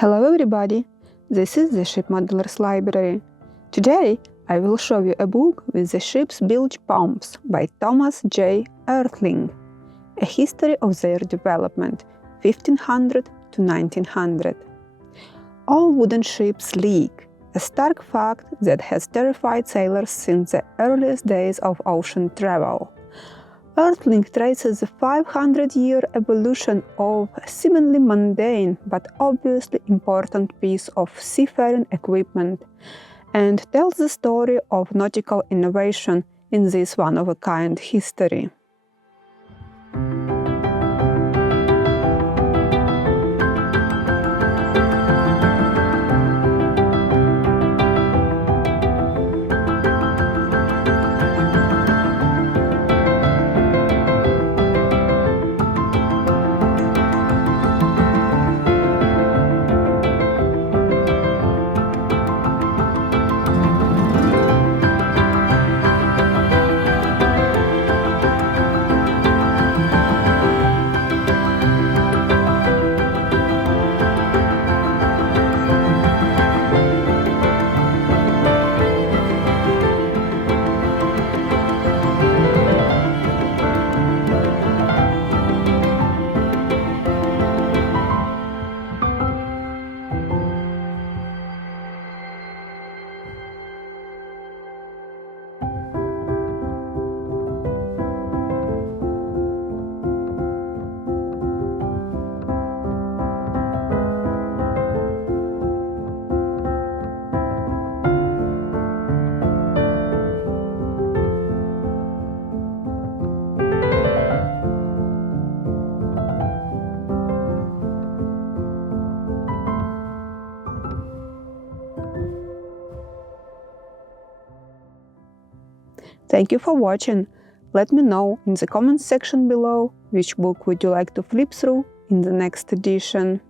Hello everybody! This is the Ship Modelers Library. Today I will show you a book with the ship's bilge pumps by Thomas J. Oertling, a history of their development, 1500 to 1900. All wooden ships leak, a stark fact that has terrified sailors since the earliest days of ocean travel. Oertling traces the 500-year evolution of a seemingly mundane but obviously important piece of seafaring equipment and tells the story of nautical innovation in this one-of-a-kind history. Thank you for watching. Let me know in the comments section below which book would you like to flip through in the next edition.